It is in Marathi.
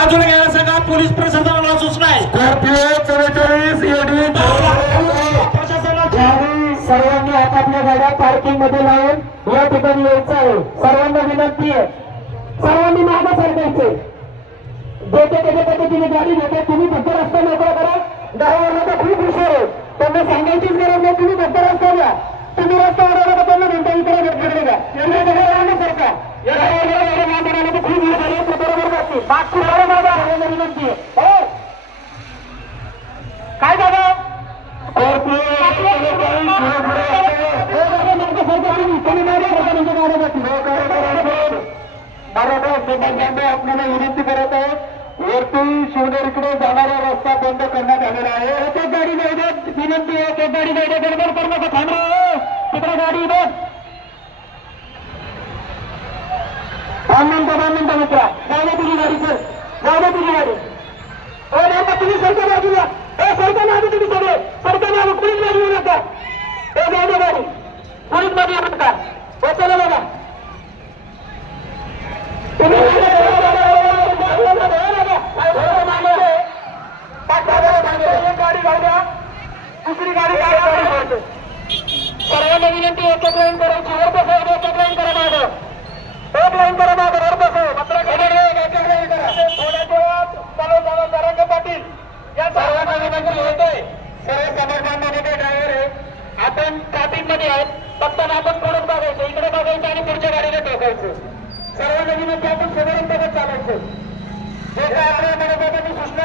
बाजूला घ्यायला सांगा पोलीस प्रशासनाला सूचना आहे स्कॉर्पिओ चव्वेचाळीस एडी प्रशासनाची. सर्वांनी आपापल्या गाड्या पार्किंगमध्ये लावून या ठिकाणी यायचं आहे सर्वांना विनंती आहे. सर्वांनी मागे सरकायचे. जेथे त्याच्या पद्धतीने गाडी घेते तुम्ही फक्त रस्ता मोकळा करा. ड्रायव्हरला तर खूप हुशार आहे. त्यांना सांगायचीच गरज नाही तुम्ही फक्त रस्ता द्या तुम्ही रस्ता उडवला तर त्यांना म्हणता इकडे घेतले द्या यांना सगळं राहण्यासारखा या ड्रायव्हरला गाडी नाही म्हणाले तर खूप हुशार आहे बरोबर नसतील काय दादा आपल्याला विनंती करत आहे वरती शिवनेरीकडे जाणारा रस्ता बंद करण्यात आलेला आहे एक गाडी जायचे विनंती आहे एक गाडी जायचे गडबड करू नका थांबा तिकडे गाडी बघ दोन मिनिटं दोन मिनिटं मित्रा. जाऊ दे तुझी गाडी सर जाऊ दे तुझी गाडी हो नाही तुम्ही सरकार बाजूला ए सरकार आधी तुम्ही सगळे सरकार आधी कुणीच मध्ये येऊ नका ए जाऊ दे गाडी कुणीच मध्ये येऊ नका हो चला बघा तुम्ही गाडी जाऊ द्या दुसरी गाडी गाडी सर्वांना विनंती एक एक लाईन करायची वर बसव एक एक लाईन करा मागं. एक लाईन करा मागं वर बसव मात्र एक एक लाईन करा. थोड्याच्या वेळात चालू झाला जरांगे पाटील. या सर्वांना विनंती होतोय सर्व समर्थांमध्ये ड्रायव्हर आहे आपण ट्रॅफिकमध्ये आहेत फक्त आपण पुढे बघायचं इकडे बघायचं आणि पुढच्या गाडीला टोकायचं सर्वांना विनंती आपण समोरून बघत चालायचं. जे काय आपल्या मनोभावांनी सूचना